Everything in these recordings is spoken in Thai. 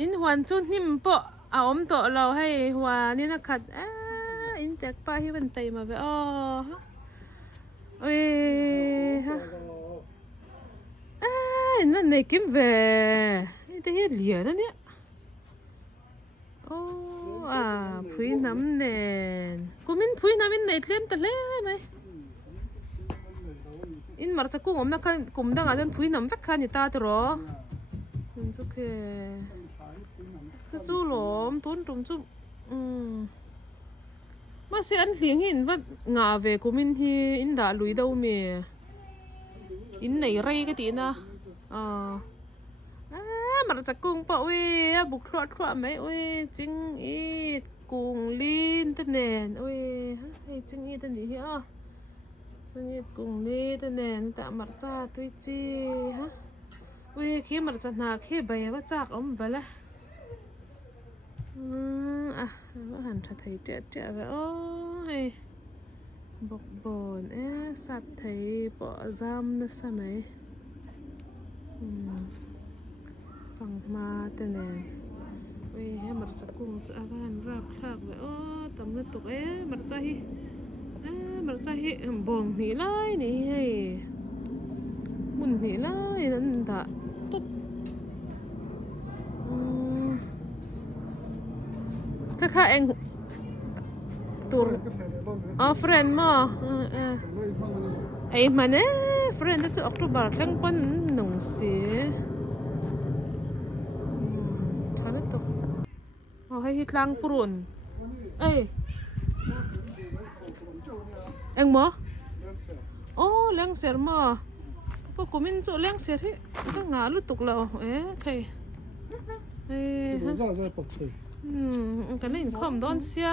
อินหวนจุนหิมปะเอาอมโตเราให้หัวนี่นะขัดอินแจกป้าที่มันไตมาไปอ๋อเอ้ยฮะอินมันในกิมเวนี่แต่เฮ็ดเหลียนะเนี่ยโอ้พุยน้ำเนนกูมินพุยน้ำมินในเลี้ยมตะเล่ไหมอินมาจากกูอมนักขันกุมดังอาจารย์พุยน้ำสักขันนี่ตาตัวรอมันโอเคจู่ๆหลอมต้นตุ่มจุ่มมาเสียนเลี้ยงหินว่างาเวกูมินฮีอินด่าลุยดาวเมียอินไหนไรก็ตีนะมันจะกุ้งปะเว้ยบุกคลอดคลอดไหมเว้ยจิงอีกุ้งลีนตะแนนเว้ยไอ้จิงอีตะนี่ฮะจิงอีกุ้งลีนตะแนนแต่มันจะตุยจีฮะเว้ยขี้มันจะหนักขี้ใบว่าจากอมไปละว่าหันทัดไทยเจ๊ไปโอ้ยบกบนสัตว์ไทยปอจำนะสมัยฟังมาแต่แนนเว้ยให้มันจะกุ้งจะอาการรักรักไปโอ้ตำนึกตกมันจะฮิมันจะฮิบ่งหนีไล่หนีให้มุนหนีไล่นั่นด่าตุ๊บข้าเองตัวเฟรนด์มั้งไอ้มันเฟรนด์จะออกตัวบาร์ครั้งปันหนุ่มเสียท่านั้นตัวให้ฮิตลังปรุนเอ็งมั้งโอ้เลี้ยงเสียมั้งพวกกูมินจะเลี้ยงเสียที่ก็งาลุตุกเราใครกันเล่นข้อมโดนเสีย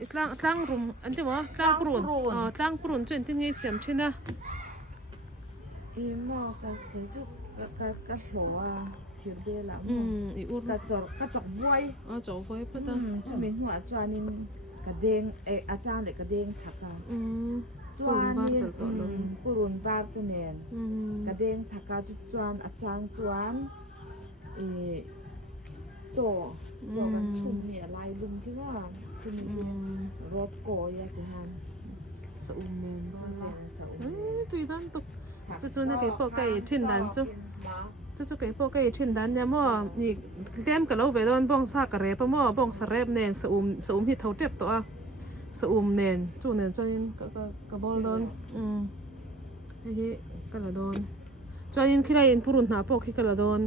อีกล่างรุมอันที่ว่าล่างปรุนล่างปรุนจนที่นี่เสียมใช่ไหมอีหม้อกระจุกระหัวเขียวเดียหลังอีอุดกระจกบวยจอกบวยเพื่อนจะมีหัวจวนนินกระเด้งอาจารย์เลยกระเด้งถักกันจวนนินปรุนบาร์ตัวเนี่ยกระเด้งถักกันจวนอาจารย์จวนจ่อกันชุ่มเนี่ยลายลุมที่ว่าจะมีรถโกยกันฮันสอุ่มเนินตุยด้านตุกจู่ๆนะไก่ปอกไก่ทิ้นดันจู่ๆไก่ปอกไก่ทิ้นดันเนี่ยมั่วนี่เลี้ยมกับเราไปโดนบ้องซากกระเรปมั่วบ้องสเรปเนินสอุ่มที่เท่าเจ็บตัวสอุ่มเนินจู่เนินจนกระบอลโดนไอ้ที่กระโดนจนยินขี้ไรยินพูรุนหาปอกขี้กระโดน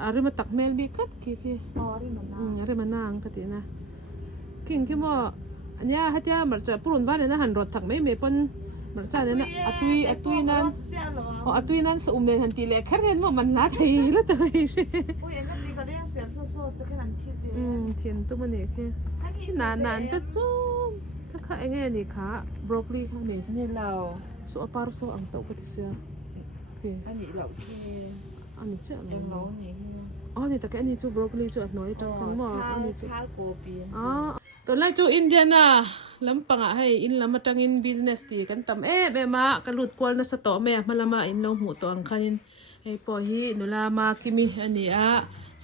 อะไรมาตักเมลบีกัดขี้อะไรมานั่งกันตีนะคิงที่ว่าอันนี้ฮัตยามันจะพูรุนว่าเนี่ยนะหันรถถักไม่เมปนมันจะเนี่ยนะอัตุยนั้นอัตุยนั้นสอุ่มเดินทันทีเลยแค่เห็นว่ามันน่าไทยแล้วตัวเองใช่โอ้ยนั่นดีก็เรียกเสียโซ่ตัวแค่นั้นที่เทียนตัวมันเนี่ยแค่นานจะจู้ถ้าข้าเองเนี่ยนี่ค่ะบรอกโคลีข้างนี้นี่เราสุอปาร์โซอังเตาก็ที่เสียอันนี้เราที่อันนี้เจ้าเองเรานี่นี่แต่แค่อันนี้จูบรอกโคลีจูอัดน้อยจังทั้งหมดอันนี้จูชาโกปีตัวแรกจูอินเดียนะลำปังให้อินลำมาตั้งอินบิสเนสตีกันทำแม่มากระลุดกวลนะสตอแม่มาละมาอินน้องหูตัวอังคันให้พอฮีนุลามาคิมีอันนี้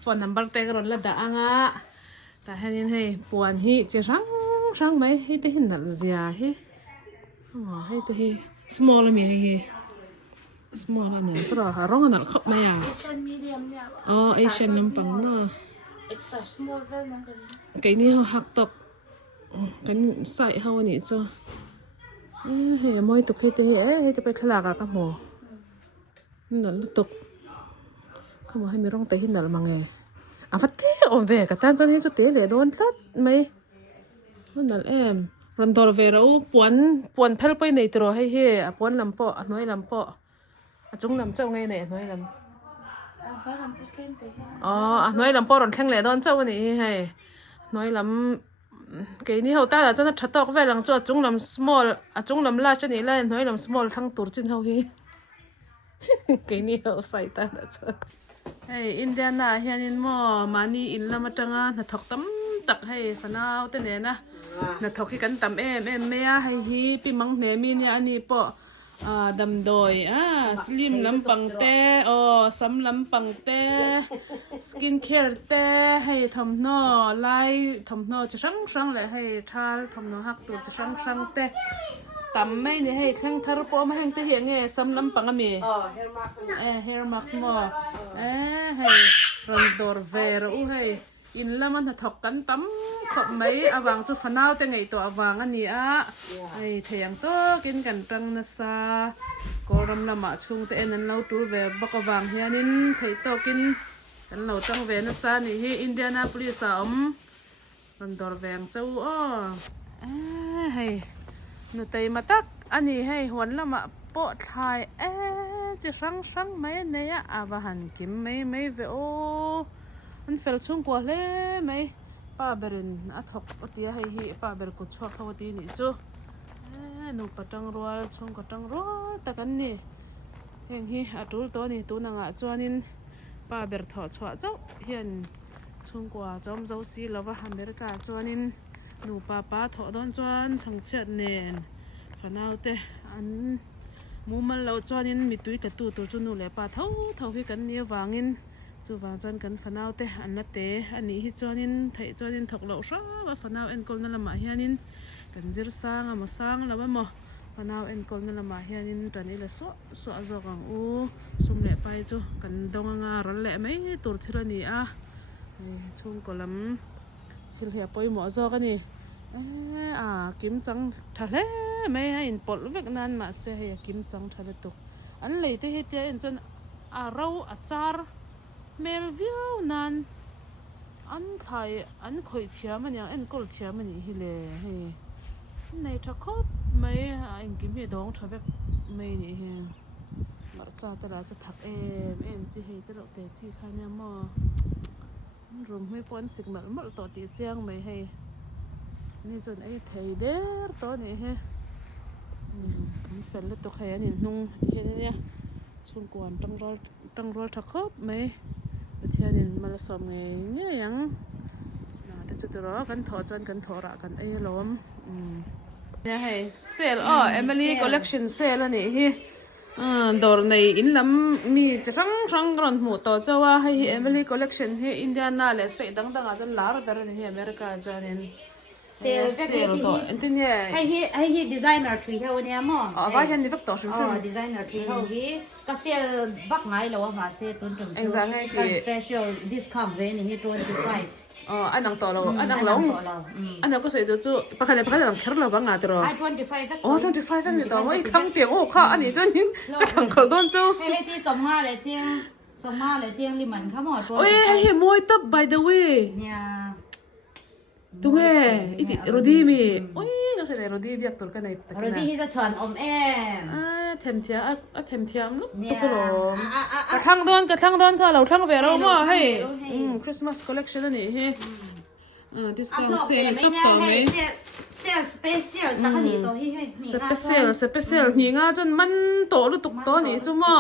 ฟอนนัมเบอร์เตกรอนละด่างแต่ให้ปวนฮีจะรังไหมให้ได้เห็นนัลเซียให้ตัวฮี small มีให้ small เนี่ยตัวหาร้องนัลขบไหมAsian medium เนี่ยAsian ลำปังเนาะ extra small นั่นกันไก่นี่เขาหักตกกันใส่เขาอันนี้จ้ะเฮ้ยมวยตกให้ตัวให้ตัวไปขลากกับหมอนั่นตกเขาบอกให้มีร่องเตะหินนั่นมังไงฟัดเตะโอเวกันตั้งใจให้จุดเตะเลยโดนสัดไหมนั่นรันดอร์เวราปวนเพลไปในตัวให้ปวนลำปอน้อยลำปอจุงลำเจ้าไงเนี่ยน้อยลำน้อยลำปอรอนแข็งเลยโดนเจ้าวันนี้ให้น้อยลำcái này hậu ta là cho nó chặt tóc về lằng cho chúng làm small chúng làm large này lên nói làm small thằng tổ trên hậu hi cái này hậu sai ta đã cho hey Indiana hiện in mo mani in làm trăng á nó thọc tấm tắc hay phần nào tên này na nó thọc khi cắn tấm em mẹ hay hi pi măng nè mi nha anh po ดำโดยสลิมลำปังเต้ซ้ำลำปังเต้สกินแคร์เต้ให้ทำนอไล่ทำนอจะช่างเลยให้ทาทำนอหักตัวจะช่างเต้ตำไม่เนี่ยให้เครื่องทารุปมาให้เต้เหี้ยงซ้ำลำปังมีhair mask มอให้รันดอร์เวร์ให้อินละมันถกกันตั้มขบไม่อวังจุฟนาวแต่ไงตัวอวังอันนี้ไอ้เทียงตัวกินกันตั้งนะซาก็รำละมาชุงแต่เอ็นนั้นเราตัวเวบักอวังเฮียนินเทียตัวกินกันเราตั้งเวนะซานี่ที่อินเดียนาโพลิสรันดอร์เวงเจ้าให้นุตัยมาตักอันนี้ให้หวนละมาโปะทายจะช่างไหมเนี่ยอาวหันกิมไม่เวโอมันเฟลช่วงกว่าเลยไหมป้าเบรินทกอตีให้ฮีป้าเบริกุดชัวเขาตีนี่จูนูกระจังรัวช่วงกระจังรัวแต่กันนี่เฮงฮีตูตัวนี่ตัวนางจวนินป้าเบริถอดชัวเจ้าเห็นช่วงกว่าจอมเจ้าสีแล้วว่าอเมริกาจวนินนูป้าถอดดอนจวนช่างเชิดเนียนฝันเอาแต่อันมูมันเราจวนินมีตุ้ยแต่ตัวจุนูเลยป้าเท่าให้กันเนี่ยวางินจูวางจนกันฝันเอาแต่อันละเตะอันนี้ฮิจอนินไทยจอนินถกเหล่าช้าว่าฝันเอาเอ็นกอลนั่นละมาเฮียนินกันจิรสร้างมาสร้างแล้วว่าหมอฝันเอาเอ็นกอลนั่นละมาเฮียนินตอนนี้ละสวจกังสุ่มเละไปจูกันดงงารันเละไม่ตัวที่ละนี่ช่วงกอลัมฟิลเฮียปอยหมอจอกันนี่กิมจังทะเลไม่ให้อินปอดเวกนั้นมาเสียกิมจังทะเลตุกอันเลยที่เฮียอินจนเราจาร์เมลวิวนั้นอันไทยอันคอยเชียมันยังอันกอลเชียมันนี่ฮิเลในทักคบไม่อินกิมเฮดองทับแบบไม่นี่เฮมาจ้าแต่ละจะทักจีเฮตลอดแต่จีข้าเนี่ยมั่วรวมไม่พ้นสิ่งนั้นมั่วต่อตีเจียงไม่ให้นี่จนไอ้ไทยเด้อตัวนี้เฮแฟนแล้วตัวใครอันนี้นุ่งที่เนี่ยช่วงก่อนตั้งรอทักคบไม่เที่ยนี่มาละสอมไงเนี่ยยังแต่จุดรอกันถอจนกันถอระกันล้มเนี่ยให้เซลเอมิลี่คอลเลคชันเซลอันนี้ฮีดอร์ในอินลำมีจะช่างกรอนหมูต่อเจ้าว่าให้เอมิลี่คอลเลคชันให้อินเดียนาเลสต์ดังๆอาจจะลาร์ดอะไรนี่อเมริกาจานินเซลต่ออันที่เนี่ยให้ดีไซเนอร์ทรีเขาเนี่ยมั้งว่าเห็นนี่ฟักต่อชุ่มดีไซเนอร์ทรีเขาฮีก็เซลบักไงเราว่าเซลต้นจงจุกันสเปเชียลดิสคาวน์เว้นี่25อันนั้นต่อเราอันนั้นก็ใส่ตัวจู่ปะคันหลังแคร์เราบ้างอ่ะตัว25นี่ต่อว่าอีกครั้งเตียงค่ะอันนี้จนนี้ก็ทั้งเขาต้นจู่ให้ที่25เลยเจียงลิมันข้าวหมอตัวให้มวยตับ by the way เนี่ยตรงอีที่โรดีมีเราใช้โรดีเบียกตัวกันในโรดีที่จะชวนเทมเทียมลูกตุกลมกระทั่งโดนค่ะเราทั้งเวเราว่าให้คริสต์มาสคอลเลคชันนี่ให้ดิสคาวน์เซลตับต่อไหมเซลสเปเชียลตั้งนี่ตัวให้สเปเชียลนี่ง่าจนมันโตหรือตุกโตนี่จู่มั้ง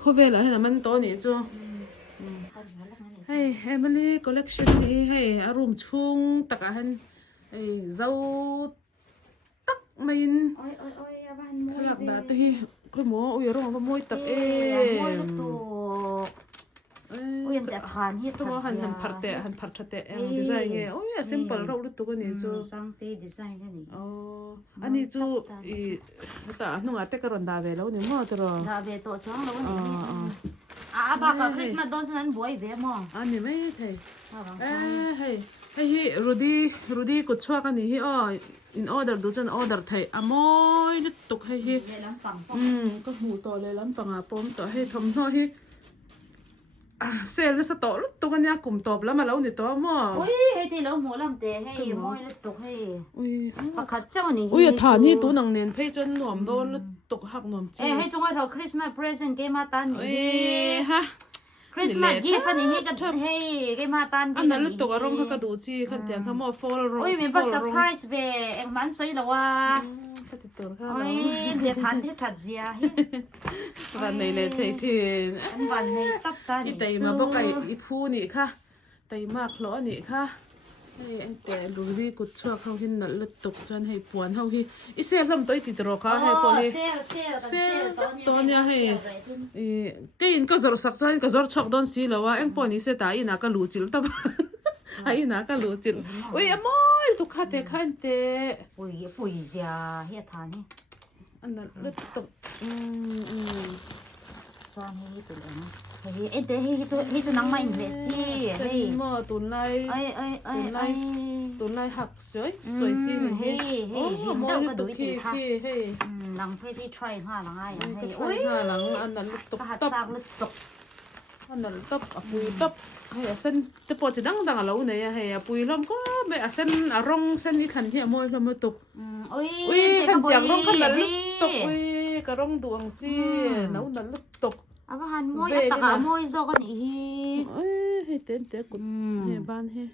เขาเวลาให้มันโตนี่จู่ให้เอมิลี่คอลเลคชันนี้ให้อารมณ์ชุ่งตักอาหารเจ้าตักไม่ยินขยับด่าที่คุณหมอร้องว่ามวยตักแต่ทานที่ตัวหันผัดเตะดีไซน์ไงซิมเปิลเราลุตัวนี้จู่สังเกตดีไซน์นั่นนี่อันนี้จู่แต่หนูอาจจะกระดอนดาเวแล้วนี่มั่วตัวดาเวตัวช่องแล้วนี่บ้ากับคริสต์มาสตอนนั้นบ่อยเวมั้งอันนี้ไม่ใช่ให้รูดี้กดชัวกันนี่in order ดูจน order ไทยมอยนิดตกให้ก็หูต่อเลยล้ำปังปอมต่อให้ทำน้อยเซลล์สต๊อกตัวกันยากลุ่มตอบแล้วมาแล้วนี่ตัวมั่วให้ที่เราหมูลำเตะให้มอยนิดตกให้ปากขัดเจ้านี่ฐานนี่ตัวหนังเนียนเพจนหน่วมโดนตกหักหน่วมจีให้จงว่าเราคริสต์มาสเพรสเซนต์เกมาตันนี่คริสต์มาสกิฟต์นี่ให้กันให้เกมาตันอันนั้นลุตัวกระรองเขากระดูจีขันเตียงเขาหมอฟอลล์มีบัสเซอร์ไพรส์เวเอ็งมันสวยแล้วว่าเดี๋ยวทานที่ถัดเสียวันในเลยเททินวันในตับตาอีแต่มาบอกไอ้ผู้นี่ค่ะแต่มากล้อนี่ค่ะ anh té lùi đi cột chuột hao hin nợ lật tục cho hay buồn hao hi ít xe lâm tới thì rồi khá hay bỏ đi xe to nha hay cái in cái giọt sắc cái giọt chọc đón xí là wa anh bỏ đi xe tải na cái lũ chịu tập ai na cái lũ chịu ôi em ơi tụi khát thế khát thế bùi già hết thà nè anh nợ lật tục xoan hay tụi nó hey em té hey tụi nắng mạnh vậy chi hey mà tụi này tụi này học sới chi này hey oh đâu mỗi có tụi đuổi khi hey nắng phải đi try ha nắng ai cái hey trai hà lăng anh nợ lật tục hạt tập sạc lật tục anh nợ tập bùi tập hay sen tập bỏ chỉ đăng ở lâu này hay bùi lắm có mấy sen rong sen đi khăn thì môi lắm mới tục ôi khăn chẳng rong khăn nợ lật tục cái rong tuồng chi nấu nợ lật tục à bà han môi tất cả môi do con ý hay tên cụt hay ban hay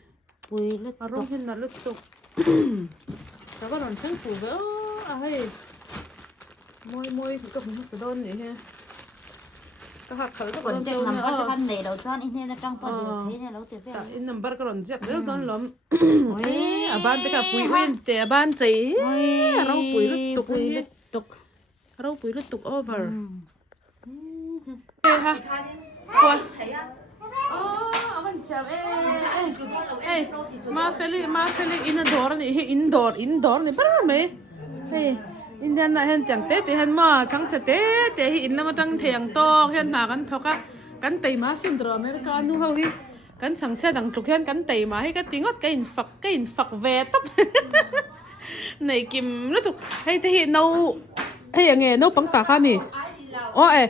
bùi lật rong khăn nợ lật tục các bạn thấy bùi vỡ hay môi cái không có đòn này ha cái hạt khởi cái còn con trâu nằm này cái khăn này đầu cho anh thế là trong phần điều thế này lâu tuyệt vời in number cái con giặc rất đòn lắm à ban tất cả bùi uyên tè ban chỉ rau bùi lật tục rau bùi lật tục over ha qua anh chào ê ma feli indoor này bắt mấy hey Indian là hen chẳng tết thì hen mà chẳng sẽ tết thì in là mà chẳng thiang to hen nàoกันthọc áกันtây mà xin rồi America nu hầu hiกันchẳng sẽ đằng trục henกันtây mà hay cái tiếng ngót cái in phật về tấp này kim nó thuộc hay thì nấu hay nghe nấu bằng tạc mi ê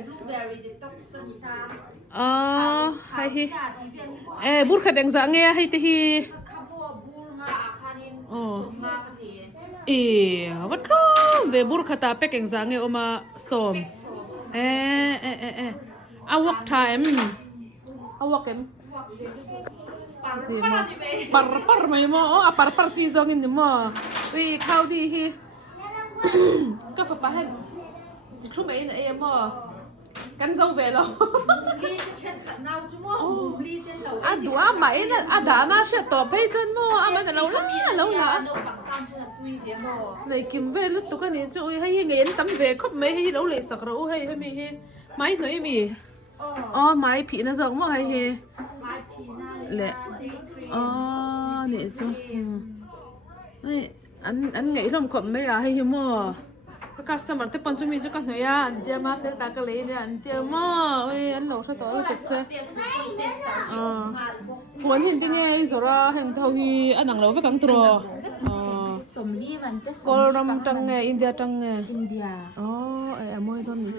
hay hi bút khát đánh giá nghe hay thì what wrong? Về bur khata pe keng zange oma som. Awak time. Awak em. Par mai mo, par chi zong in mo. We khau di hi. Ka fa pa han. Khu mai na em mo. Kan zong về lo. Dua mai na da na she to pe chân mo. Mà lâu la. Này kim về lúc tụi cái này chơi hay nghe tắm về khóc mấy hay lâu lệ sặc rồi hay mi hay máy nói mi máy phi nó giống mà hay lệ này chứ anh nghĩ làm khóc mấy hay mà cái customer tới pon chúng mình cho cái này anh tia mà phải ta cái lấy này anh tia mà ơi anh lâu sao tối được chứ muốn hiện tin nghe rồi hiện thâu hi anh đang lâu với căng trò Cô Ram trăng nghe India trăng nghe India em mới đó mình